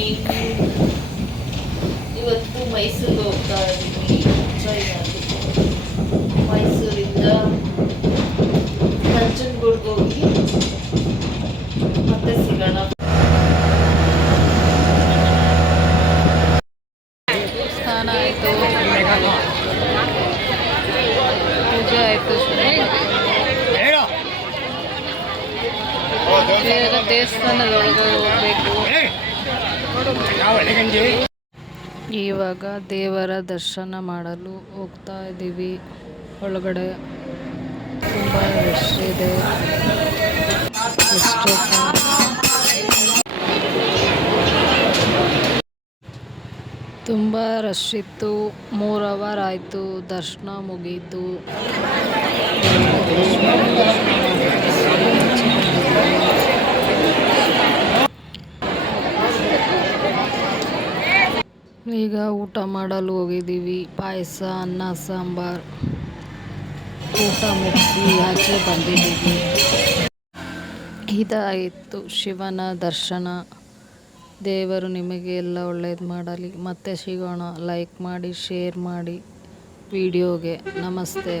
Morning. ಇವತ್ತು ಮೈಸೂರಿಗೆ ಹೋಗ್ತಾ ಇದ್ದೀವಿ ಟ್ರೈನಲ್ಲಿ. ಮೈಸೂರಿಂದ ನಂಜನಗೂಡ್ಗೆ ಹೋಗಿ ಮತ್ತೆ ಸಿಗೋಣ. ಸ್ನಾನ ಆಯಿತು, ಪೂಜೆ ಆಯಿತು. ಬೇಗ ದೇವಸ್ಥಾನದೊಳಗೆ ಹೋಗ್ಬೇಕು. ಇವಾಗ ದೇವರ ದರ್ಶನ ಮಾಡಲು ಹೋಗ್ತಾ ಇದ್ದೀವಿ. ಒಳಗಡೆ ತುಂಬ ರಶ್ ಇದೆ. ತುಂಬ ರಶ್ ಇತ್ತು. 3 ಅವರ್ ಆಯಿತು ದರ್ಶನ ಮುಗೀತು. ಈಗ ಊಟ ಮಾಡಲು ಹೋಗಿದ್ದೀವಿ. ಪಾಯಸ, ಅನ್ನ, ಸಾಂಬಾರು ಊಟ ಮುಗಿಸಿ ಆಚೆ ಬಂದಿದ್ದೀವಿ. ಇದಾಯಿತು ಶಿವನ ದರ್ಶನ. ದೇವರು ನಿಮಗೆ ಎಲ್ಲ ಒಳ್ಳೇದು ಮಾಡಲಿ. ಮತ್ತೆ ಸಿಗೋಣ. ಲೈಕ್ ಮಾಡಿ, ಶೇರ್ ಮಾಡಿ ವಿಡಿಯೋಗೆ. ನಮಸ್ತೆ.